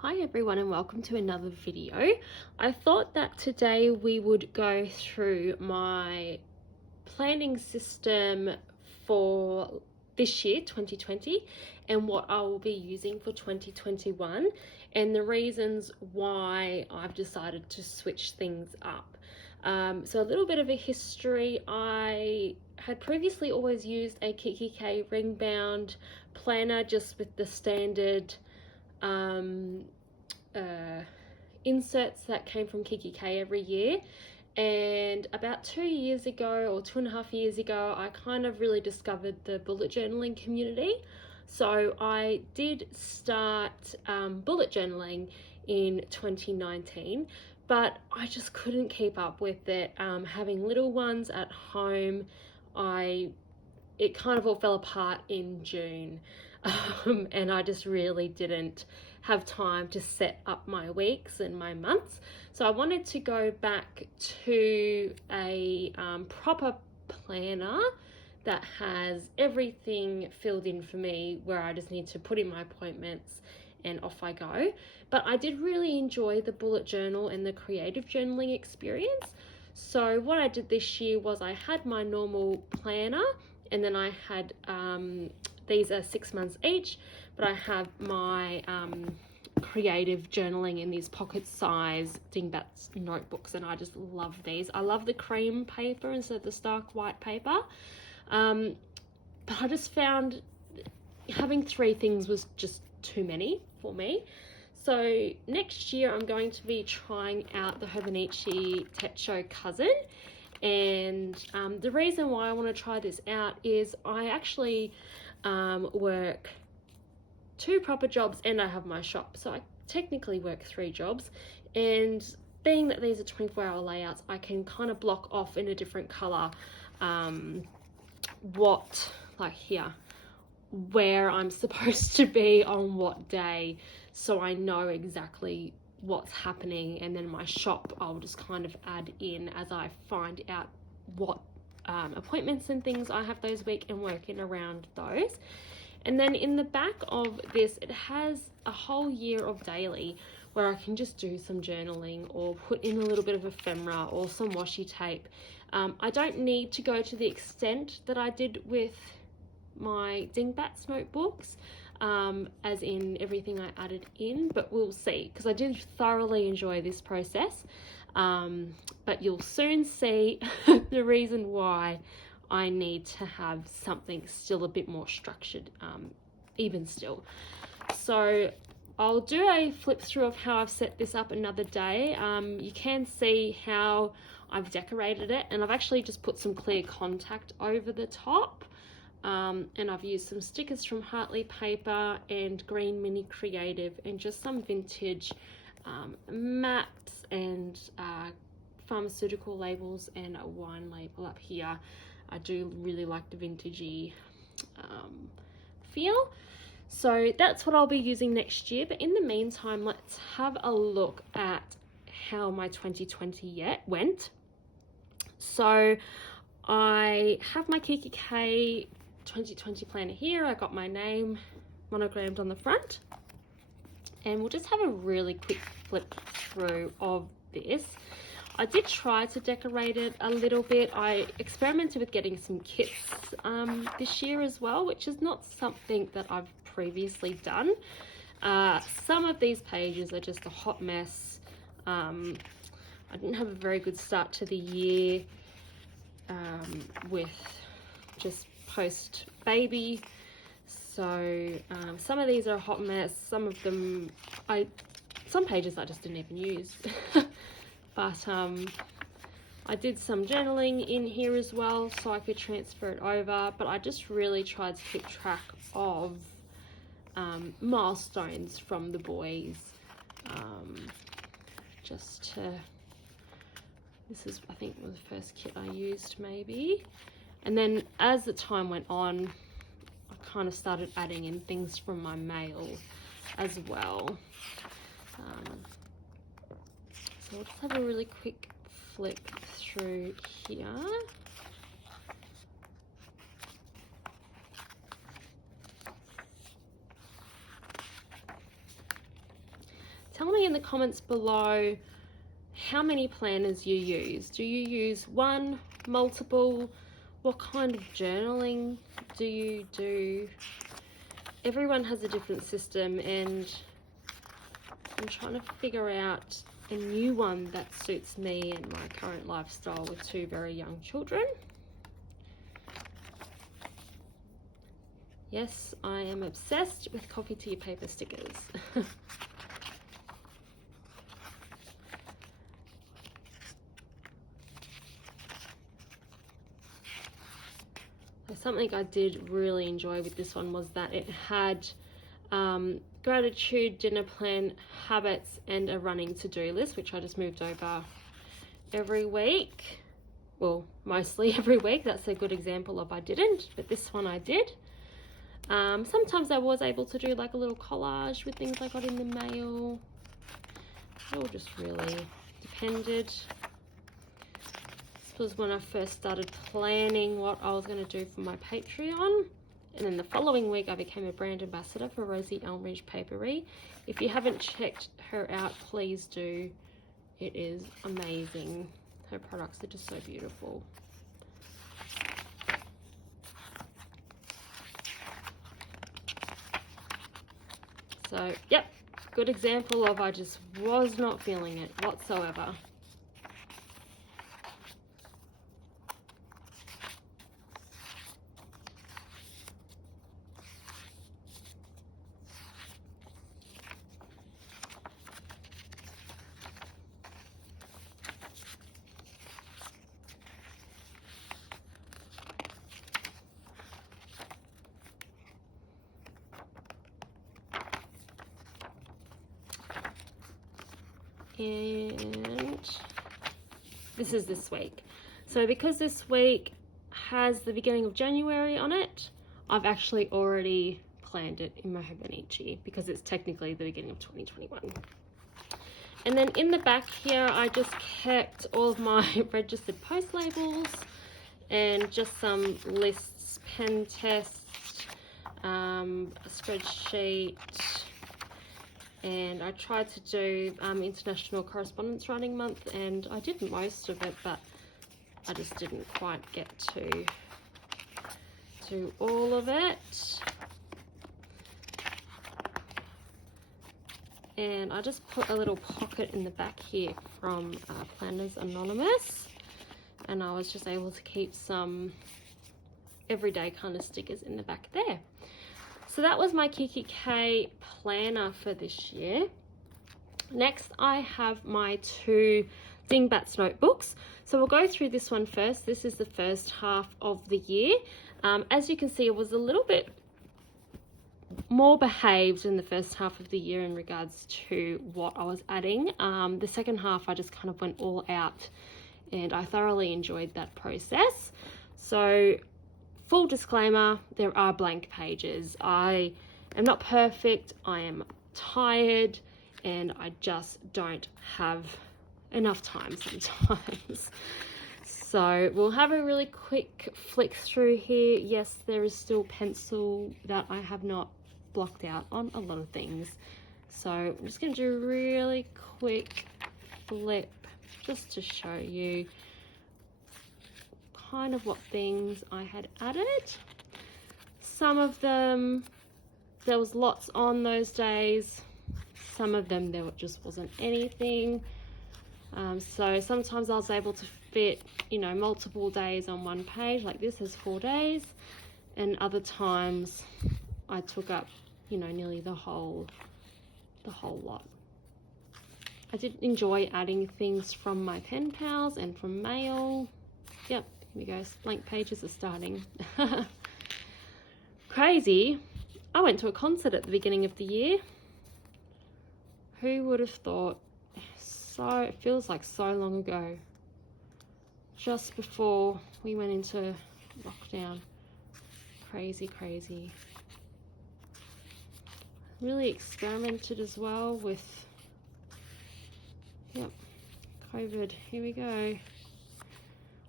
Hi everyone and welcome to another video. I thought that today we would go through my planning system for this year 2020 and what I will be using for 2021 and the reasons why I've decided to switch things up. So a little bit of a history. I had previously always used a Kikki K ring bound planner just with the standard inserts that came from Kikki K every year, and about 2 years ago or 2.5 years ago I kind of really discovered the bullet journaling community. So I did start bullet journaling in 2019, but I just couldn't keep up with it. Having little ones at home, it kind of all fell apart in June. And I just really didn't have time to set up my weeks and my months. So I wanted to go back to a proper planner that has everything filled in for me, where I just need to put in my appointments and off I go. But I did really enjoy the bullet journal and the creative journaling experience. So what I did this year was I had my normal planner, and then I had these are 6 months each, but I have my creative journaling in these pocket size Dingbats notebooks, and I just love these. I love the cream paper instead of the stark white paper, but I just found having 3 things was just too many for me. So next year I'm going to be trying out the Hobonichi Techo Cousin. And the reason why I want to try this out is I actually work 2 proper jobs and I have my shop. So I technically work 3 jobs. And being that these are 24-hour layouts, I can kind of block off in a different color where I'm supposed to be on what day, so I know exactly what's happening, and then my shop I'll just kind of add in as I find out what appointments and things I have those week and work in around those. And then in the back of this, it has a whole year of daily where I can just do some journaling or put in a little bit of ephemera or some washi tape. I don't need to go to the extent that I did with my Dingbats notebooks, as in everything I added in, but we'll see, because I did thoroughly enjoy this process. But you'll soon see the reason why I need to have something still a bit more structured, even still. So I'll do a flip through of how I've set this up another day. You can see how I've decorated it, and I've actually just put some clear contact over the top. And I've used some stickers from Hartley Paper and Green Mini Creative, and just some vintage maps and pharmaceutical labels and a wine label up here. I do really like the vintagey feel. So that's what I'll be using next year. But in the meantime, let's have a look at how my 2020 went. So I have my Kikki K 2020 planner here. I got my name monogrammed on the front, and we'll just have a really quick flip through of this. I did try to decorate it a little bit. I experimented with getting some kits this year as well, which is not something that I've previously done. Some of these pages are just a hot mess. I didn't have a very good start to the year with just post baby, so some of these are a hot mess. Some of them, some pages I just didn't even use. But I did some journaling in here as well, so I could transfer it over. But I just really tried to keep track of milestones from the boys. This is, I think, was the first kit I used, maybe. And then as the time went on, I kind of started adding in things from my mail as well. So we'll just have a really quick flip through here. Tell me in the comments below how many planners you use. Do you use one, multiple? What kind of journaling do you do? Everyone has a different system, and I'm trying to figure out a new one that suits me and my current lifestyle with 2 very young children. Yes, I am obsessed with coffee to your paper stickers. Something I did really enjoy with this one was that it had gratitude, dinner plan, habits, and a running to-do list, which I just moved over every week. Well, mostly every week. That's a good example of I didn't, but this one I did. Sometimes I was able to do like a little collage with things I got in the mail. It all just really depended. This was when I first started planning what I was going to do for my Patreon. And then the following week I became a brand ambassador for Rosie Elmridge Papery. If you haven't checked her out, please do. It is amazing. Her products are just so beautiful. So, yep, good example of I just was not feeling it whatsoever. And this is this week. So because this week has the beginning of January on it, I've actually already planned it in my Hobonichi because it's technically the beginning of 2021. And then in the back here, I just kept all of my registered post labels and just some lists, pen tests, a spreadsheet, and I tried to do International Correspondence Writing Month, and I did most of it, but I just didn't quite get to do all of it. And I just put a little pocket in the back here from Planners Anonymous, and I was just able to keep some everyday kind of stickers in the back there. So that was my Kikki K planner for this year. Next, I have my 2 Dingbats notebooks. So we'll go through this one first. This is the first half of the year. As you can see, it was a little bit more behaved in the first half of the year in regards to what I was adding. The second half, I just kind of went all out, and I thoroughly enjoyed that process. So full disclaimer, there are blank pages. I am not perfect, I am tired, and I just don't have enough time sometimes. So we'll have a really quick flick through here. Yes, there is still pencil that I have not blocked out on a lot of things. So I'm just going to do a really quick flip just to show you kind of what things I had added. Some of them, there was lots on those days. Some of them, there just wasn't anything. So sometimes I was able to fit, you know, multiple days on one page, like this is 4 days. And other times I took up, you know, nearly the whole lot. I did enjoy adding things from my pen pals and from mail. Yep, here we go, blank pages are starting. Crazy, I went to a concert at the beginning of the year. Who would have thought? So it feels like so long ago, just before we went into lockdown. Crazy. Really experimented as well with, yep, COVID, here we go.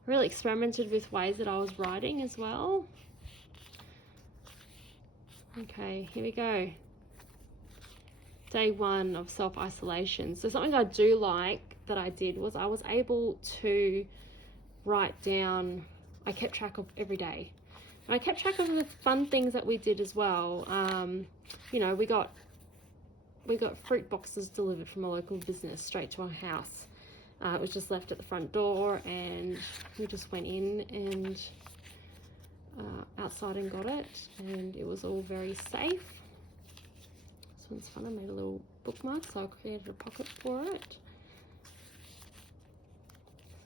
Really experimented with ways that I was writing as well. Okay, here we go. day one of self-isolation. So something I do like that I did was I was able to write down, I kept track of every day. And I kept track of the fun things that we did as well. You know, we got fruit boxes delivered from a local business straight to our house. It was just left at the front door, and we just went in and outside and got it, and it was all very safe. This one's fun. I made a little bookmark, so I created a pocket for it.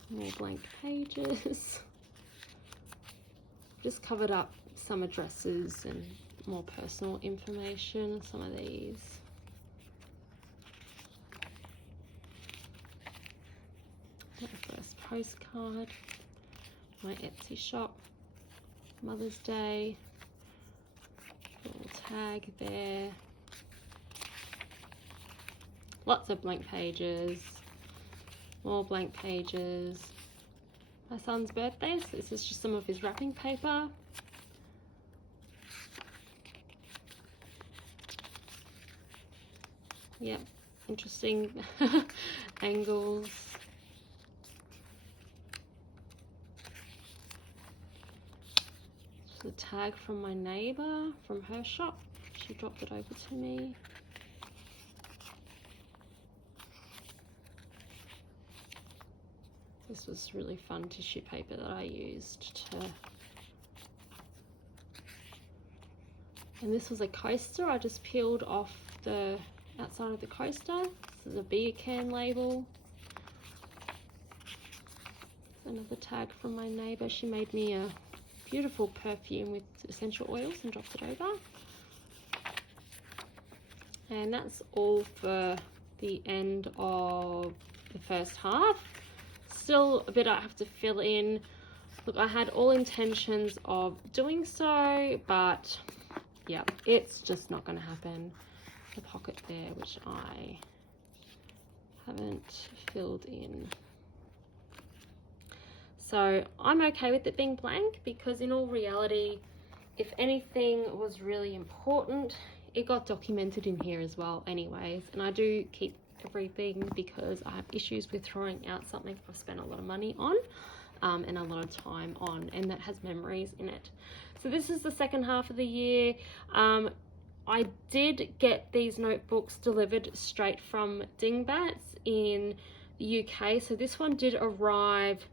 More blank pages. Just covered up some addresses and more personal information, some of these. My first postcard, my Etsy shop, Mother's Day, little tag there. Lots of blank pages, more blank pages. My son's birthday, so this is just some of his wrapping paper. Yep, interesting angles. Just a tag from my neighbour from her shop. She dropped it over to me. This was really fun tissue paper that I used to, and this was a coaster. I just peeled off the outside of the coaster. This is a beer can label. Another tag from my neighbour. She made me a beautiful perfume with essential oils and dropped it over. And that's all for the end of the first half. Still a bit I have to fill in. Look, I had all intentions of doing so, but yeah, it's just not going to happen. The pocket there, which I haven't filled in. So I'm okay with it being blank, because in all reality, if anything was really important, it got documented in here as well anyways. And I do keep everything because I have issues with throwing out something I've spent a lot of money on and a lot of time on, and that has memories in it. So this is the second half of the year. I did get these notebooks delivered straight from Dingbats in the UK. So this one did arrive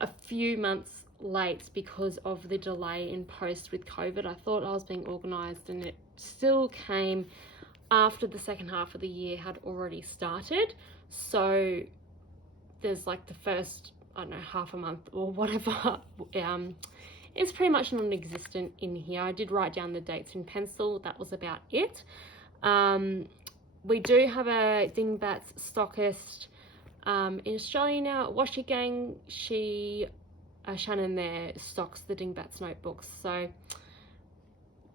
a few months late because of the delay in post with COVID. I thought I was being organised, and it still came after the second half of the year had already started. So there's like the first, I don't know, half a month or whatever, it's pretty much non-existent in here. I did write down the dates in pencil. That was about it. We do have a Dingbats stockist in Australia now, Washer Gang. Shannon there stocks the Dingbats notebooks. So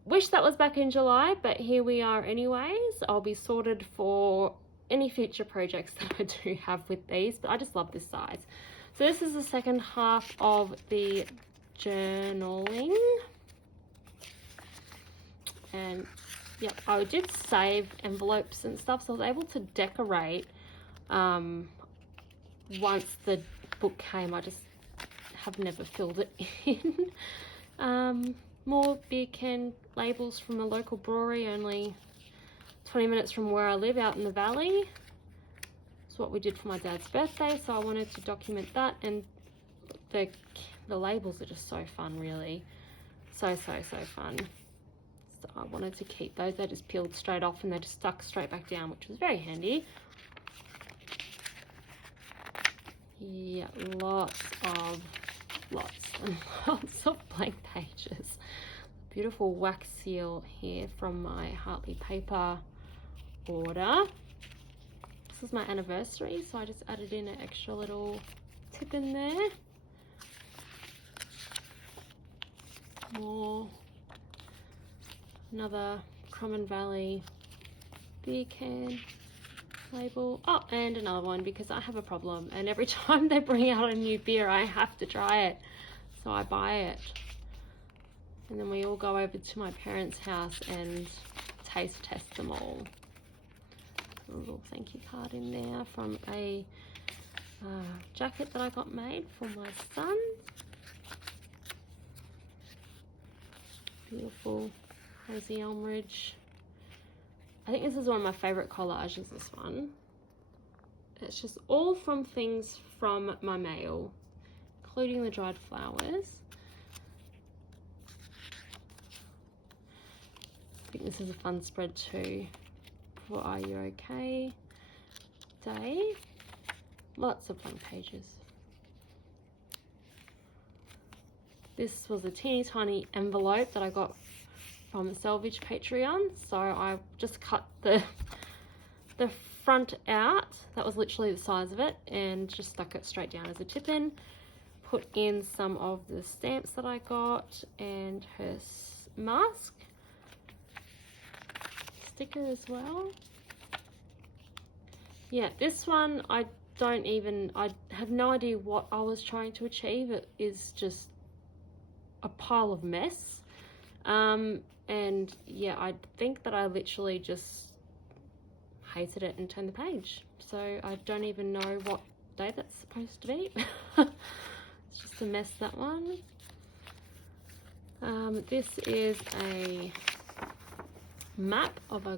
wish that was back in July, but here we are anyways. I'll be sorted for any future projects that I do have with these, but I just love this size. So this is the second half of the journaling. And yeah, I did save envelopes and stuff, so I was able to decorate once the book came. I just have never filled it in. More beer can labels from a local brewery, only 20 minutes from where I live out in the valley. It's what we did for my dad's birthday, so I wanted to document that. And the labels are just so fun, really. So fun. So I wanted to keep those. They just peeled straight off and they just stuck straight back down, which was very handy. Yeah, lots and lots of blank pages. Beautiful wax seal here from my Hartley paper order. This is my anniversary, so I just added in an extra little tip in there. More, another Crumman Valley beer can label. Oh, and another one, because I have a problem, and every time they bring out a new beer I have to try it, so I buy it, and then we all go over to my parents' house and taste test them all. a little thank you card in there from a jacket that I got made for my son. Beautiful Rosie Elmridge. I think this is one of my favorite collages, this one. It's just all from things from my mail, including the dried flowers. I think this is a fun spread too for Are You Okay Day. Lots of blank pages. This was a teeny tiny envelope that I got from the Salvage Patreon. So I just cut the front out. That was literally the size of it, and just stuck it straight down as a tip in. Put in some of the stamps that I got and her mask. Sticker as well. Yeah, this one I have no idea what I was trying to achieve. It is just a pile of mess. And yeah, I think that I literally just hated it and turned the page. So I don't even know what day that's supposed to be. It's just a mess, that one. This is a map of a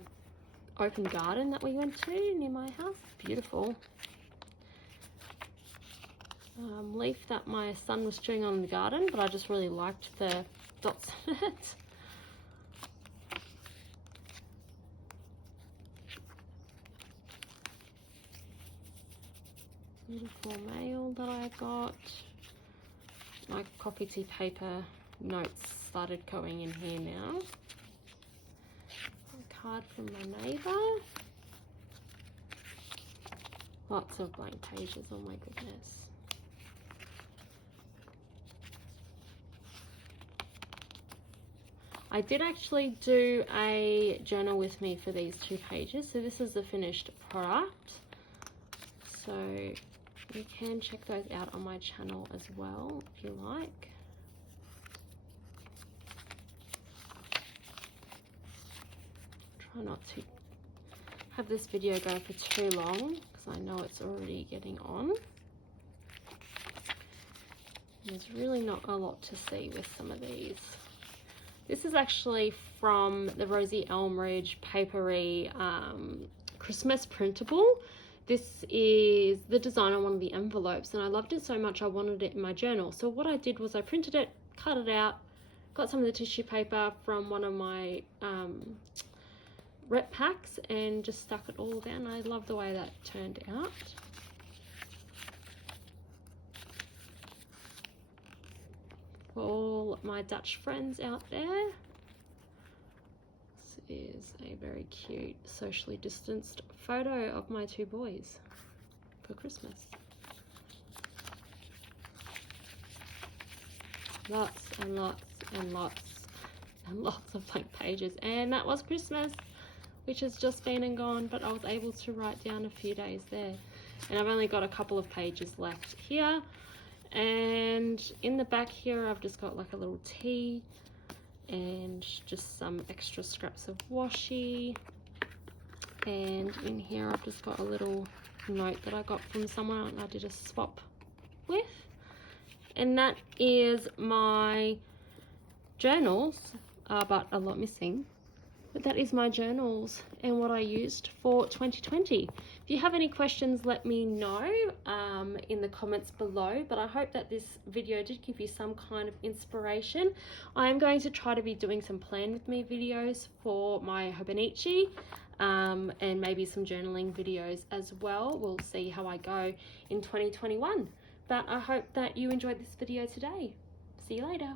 open garden that we went to near my house. Beautiful. Leaf that my son was chewing on in the garden, but I just really liked the dots on it. Beautiful mail that I got. My coffee tea paper notes started going in here now. A card from my neighbour. Lots of blank pages, oh my goodness. I did actually do a journal with me for these 2 pages. So this is the finished product. So you can check those out on my channel as well if you like. Try not to have this video go for too long because I know it's already getting on. There's really not a lot to see with some of these. This is actually from the Rosie Elmridge papery Christmas printable. This is the design on one of the envelopes, and I loved it so much I wanted it in my journal. So what I did was I printed it, cut it out, got some of the tissue paper from one of my rep packs and just stuck it all down. I love the way that turned out. For all my Dutch friends out there, this is a very cute socially distanced photo of my 2 boys for Christmas. Lots and lots and lots and lots of blank pages, and that was Christmas, which has just been and gone, but I was able to write down a few days there, and I've only got a couple of pages left here. And in the back here I've just got like a little tea and just some extra scraps of washi, and in here I've just got a little note that I got from someone I did a swap with, and that is my journals, but a lot missing. But that is my journals and what I used for 2020. If you have any questions, let me know in the comments below. But I hope that this video did give you some kind of inspiration. I am going to try to be doing some plan with me videos for my Hobonichi and maybe some journaling videos as well. We'll see how I go in 2021. But I hope that you enjoyed this video today. See you later.